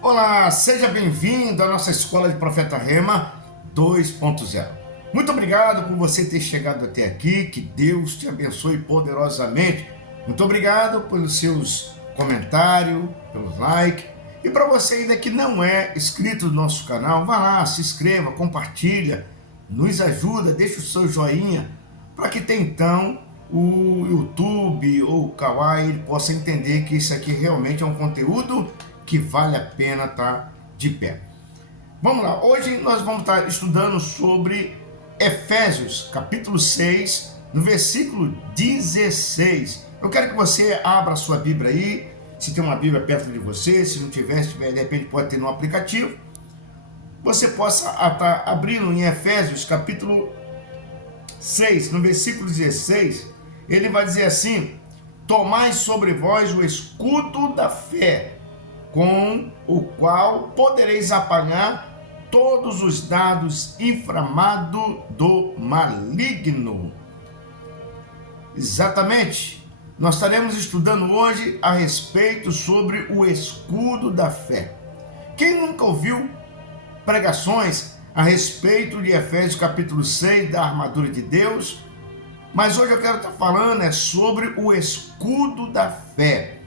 Olá, seja bem-vindo à nossa Escola de Profeta Rema 2.0. Muito obrigado por você ter chegado até aqui, que Deus te abençoe poderosamente. Muito obrigado pelos seus comentários, pelos likes. E para você ainda que não é inscrito no nosso canal, vá lá, se inscreva, compartilha, nos ajuda, deixa o seu joinha, para que então o YouTube ou o Kawaii ele possa entender que isso aqui realmente é um conteúdo que vale a pena estar de pé. Vamos lá, hoje nós vamos estar estudando sobre Efésios, capítulo 6, no versículo 16. Eu quero que você abra a sua Bíblia aí, se tem uma Bíblia perto de você, se não tiver, de repente pode ter no aplicativo. Você possa estar abrindo em Efésios, capítulo 6, no versículo 16, ele vai dizer assim: tomai sobre vós o escudo da fé, com o qual podereis apagar todos os dardos inflamados do maligno. Exatamente. Nós estaremos estudando hoje a respeito sobre o escudo da fé. Quem nunca ouviu pregações a respeito de Efésios capítulo 6, da armadura de Deus? Mas hoje eu quero estar falando sobre o escudo da fé,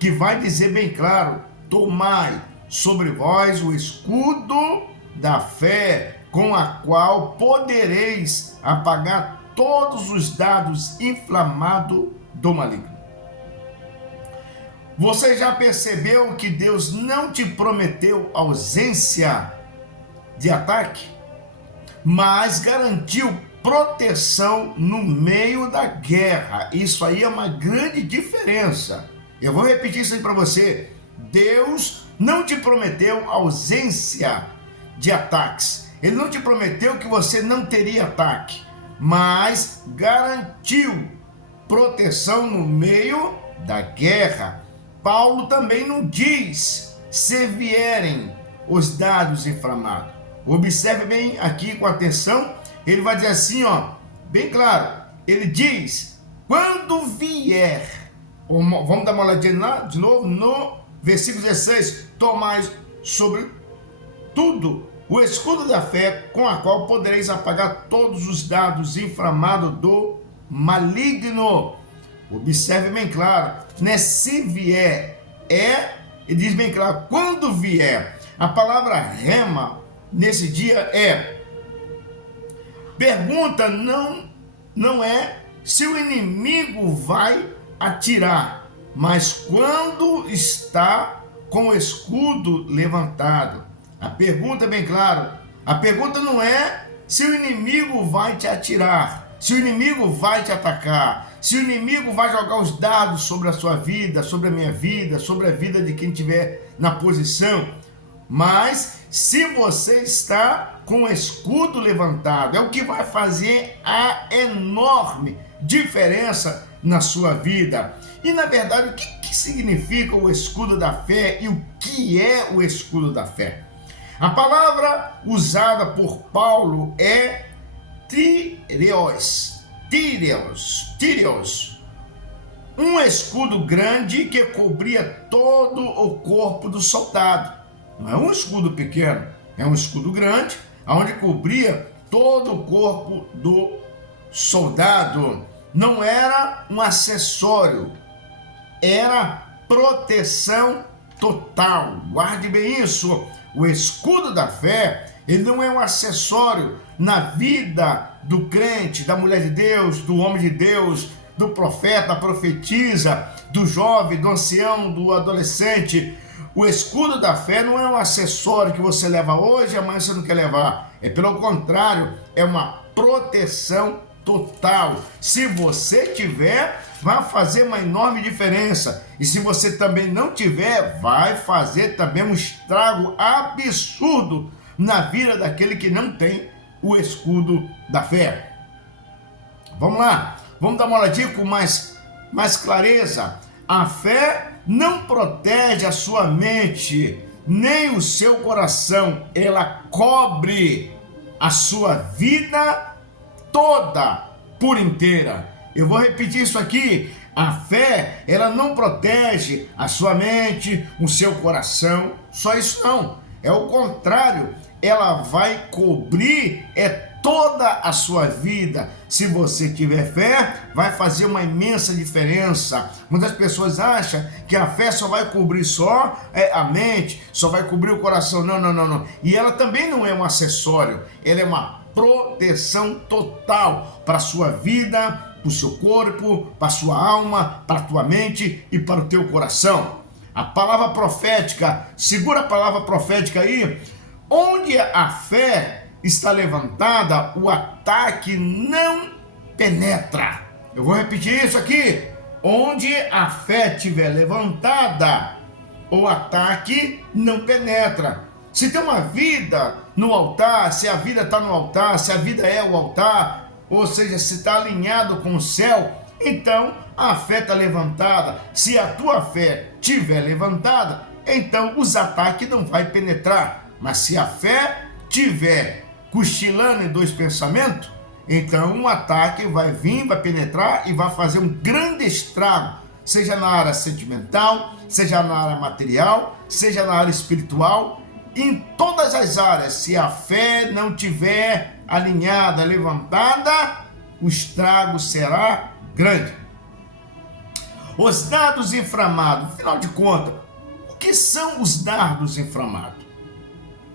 que vai dizer bem claro: tomai sobre vós o escudo da fé, com a qual podereis apagar todos os dardos inflamados do maligno. Você já percebeu que Deus não te prometeu ausência de ataque, mas garantiu proteção no meio da guerra? Isso aí é uma grande diferença. Eu vou repetir isso aí para você. Deus não te prometeu ausência de ataques. Ele não te prometeu que você não teria ataque, mas garantiu proteção no meio da guerra. Paulo também não diz se vierem os dardos inflamados. Observe bem aqui com atenção. Ele vai dizer assim, bem claro. Ele diz: quando vier. Vamos dar uma olhadinha lá de novo no versículo 16: tomai sobre tudo o escudo da fé, com a qual podereis apagar todos os dardos inflamados do maligno. Observe bem claro, né? Se vier, ele diz bem claro, quando vier. A palavra rema nesse dia pergunta, não é se o inimigo vai atirar, mas quando está com o escudo levantado. A pergunta é bem clara. A pergunta não é se o inimigo vai te atirar, se o inimigo vai te atacar, se o inimigo vai jogar os dados sobre a sua vida, sobre a minha vida, sobre a vida de quem estiver na posição, mas se você está com o escudo levantado, é o que vai fazer a enorme diferença na sua vida. E na verdade, o que significa o escudo da fé e o que é o escudo da fé? A palavra usada por Paulo é Tyrios, um escudo grande que cobria todo o corpo do soldado. Não é um escudo pequeno, é um escudo grande, onde cobria todo o corpo do soldado. Não era um acessório, era proteção total. Guarde bem isso. O escudo da fé, ele não é um acessório na vida do crente, da mulher de Deus, do homem de Deus, do profeta, da profetisa, do jovem, do ancião, do adolescente. O escudo da fé não é um acessório que você leva hoje e amanhã você não quer levar. É pelo contrário, é uma proteção total. Se você tiver, vai fazer uma enorme diferença. E se você também não tiver, vai fazer também um estrago absurdo na vida daquele que não tem o escudo da fé. Vamos lá, vamos dar uma olhadinha com mais clareza. A fé não protege a sua mente, nem o seu coração. Ela cobre a sua vida toda por inteira. Eu vou repetir isso aqui. A fé, ela não protege a sua mente, o seu coração, só isso não. É o contrário, ela vai cobrir toda a sua vida. Se você tiver fé, vai fazer uma imensa diferença. Muitas pessoas acham que a fé só vai cobrir só a mente, só vai cobrir o coração. Não, não, não, não. E ela também não é um acessório, ela é uma proteção total para a sua vida, para o seu corpo, para a sua alma, para a tua mente e para o teu coração. A palavra profética, segura a palavra profética aí, onde a fé está levantada, o ataque não penetra. Eu vou repetir isso aqui. Onde a fé estiver levantada, o ataque não penetra. Se tem uma vida no altar, se a vida está no altar, se a vida é o altar, ou seja, se está alinhado com o céu, então a fé está levantada. Se a tua fé estiver levantada, então os ataques não vão penetrar. Mas se a fé estiver cochilando em dois pensamentos, então um ataque vai vir, vai penetrar e vai fazer um grande estrago, seja na área sentimental, seja na área material, seja na área espiritual, em todas as áreas. Se a fé não tiver alinhada, levantada, o estrago será grande. Os dardos inflamados, afinal de contas, o que são os dardos inflamados?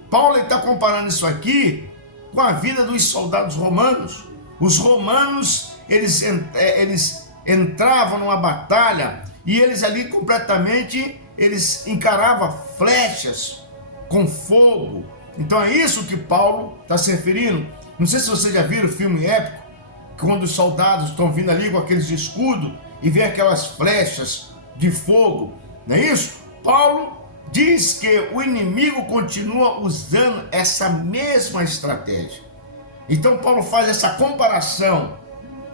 Paulo está comparando isso aqui com a vida dos soldados romanos. Os romanos, eles entravam numa batalha e eles ali completamente, eles encaravam flechas com fogo. Então é isso que Paulo está se referindo. Não sei se vocês já viram o filme épico, quando os soldados estão vindo ali com aqueles escudos e vê aquelas flechas de fogo, não é isso? Paulo diz que o inimigo continua usando essa mesma estratégia. Então Paulo faz essa comparação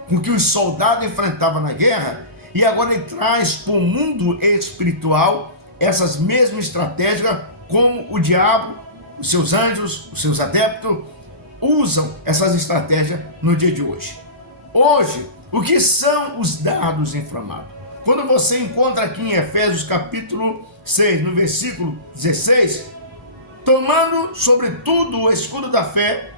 com o que os soldados enfrentavam na guerra e agora ele traz para o mundo espiritual essas mesmas estratégias, como o diabo, os seus anjos, os seus adeptos usam essas estratégias no dia de hoje. Hoje, o que são os dardos inflamados? Quando você encontra aqui em Efésios capítulo 6, no versículo 16, tomando sobretudo o escudo da fé,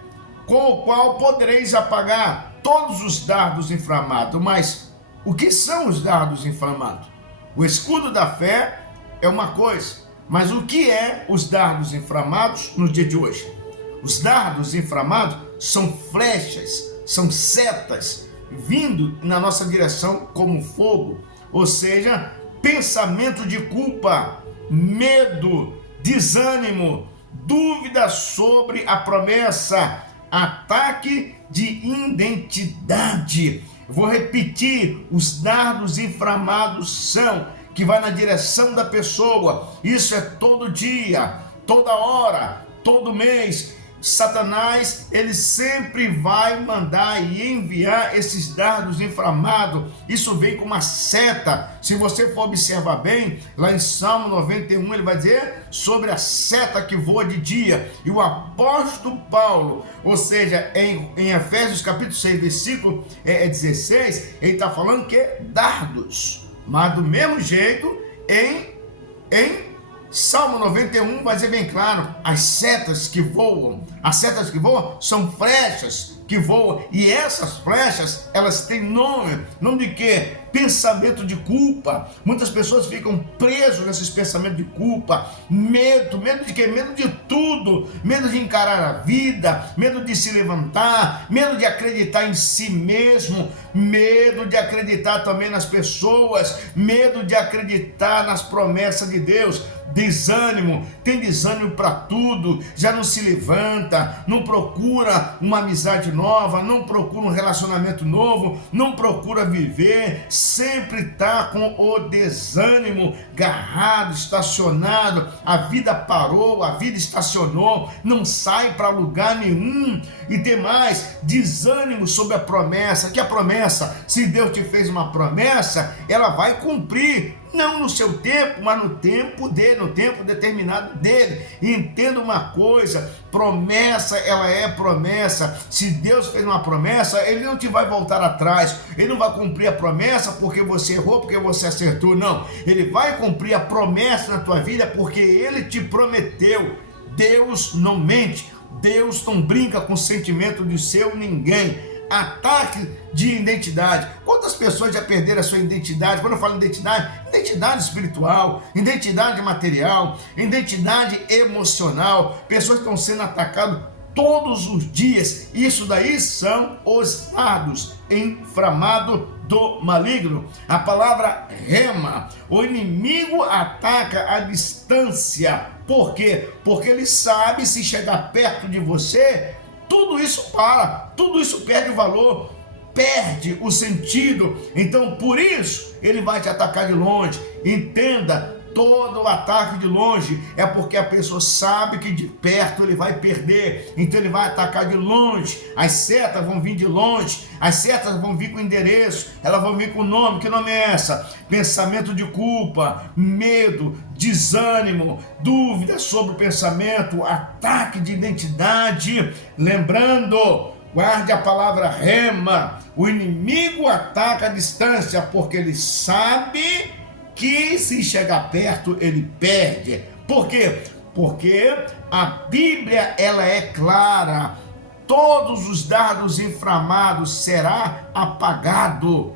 com o qual podereis apagar todos os dardos inflamados. Mas o que são os dardos inflamados? O escudo da fé é uma coisa, mas o que é os dardos inflamados no dia de hoje? Os dardos inflamados são flechas, são setas vindo na nossa direção como fogo, ou seja, pensamento de culpa, medo, desânimo, dúvida sobre a promessa, ataque de identidade. Vou repetir, os dardos inflamados são que vai na direção da pessoa. Isso é todo dia, toda hora, todo mês. Satanás, ele sempre vai mandar e enviar esses dardos inflamados. Isso vem com uma seta. Se você for observar bem, lá em Salmo 91, ele vai dizer sobre a seta que voa de dia. E o apóstolo Paulo, ou seja, em Efésios capítulo 6, versículo 16, ele está falando que é dardos. Mas do mesmo jeito, em Salmo 91 vai dizer bem claro, as setas que voam são flechas que voam, e essas flechas, elas têm nome de quê? Pensamento de culpa. Muitas pessoas ficam presas nesses pensamentos de culpa, medo de quê? Medo de tudo, medo de encarar a vida, medo de se levantar, medo de acreditar em si mesmo, medo de acreditar também nas pessoas, medo de acreditar nas promessas de Deus. Desânimo, tem desânimo para tudo, já não se levanta, não procura uma amizade nova, não procura um relacionamento novo, não procura viver, sempre está com o desânimo garrado, estacionado, a vida parou, a vida estacionou, não sai para lugar nenhum. E tem mais, desânimo sobre a promessa, que a promessa, se Deus te fez uma promessa, ela vai cumprir. não no seu tempo, mas no tempo dele, no tempo determinado dele. E entenda uma coisa, promessa, ela é promessa. Se Deus fez uma promessa, ele não te vai voltar atrás, ele não vai cumprir a promessa porque você errou, porque você acertou, não. Ele vai cumprir a promessa na tua vida porque ele te prometeu. Deus não mente, Deus não brinca com o sentimento de seu ninguém. Ataque de identidade. Quantas pessoas já perderam a sua identidade? Quando eu falo identidade, identidade espiritual, identidade material, identidade emocional. Pessoas estão sendo atacadas todos os dias. Isso daí são os dados inflamados do maligno. A palavra rema, o inimigo ataca a distância. Por quê? Porque ele sabe, se chegar perto de você, tudo isso para, tudo isso perde o valor, perde o sentido. Então, por isso, ele vai te atacar de longe. Entenda, todo o ataque de longe é porque a pessoa sabe que de perto ele vai perder. Então, ele vai atacar de longe. As setas vão vir de longe, as setas vão vir com endereço, elas vão vir com o nome. Que nome é essa? Pensamento de culpa, medo, desânimo, dúvida sobre o pensamento, ataque de identidade. Lembrando, guarde a palavra rema. O inimigo ataca a distância porque ele sabe que se chegar perto ele perde. Por quê? Porque a Bíblia, ela é clara. Todos os dardos inflamados será apagado.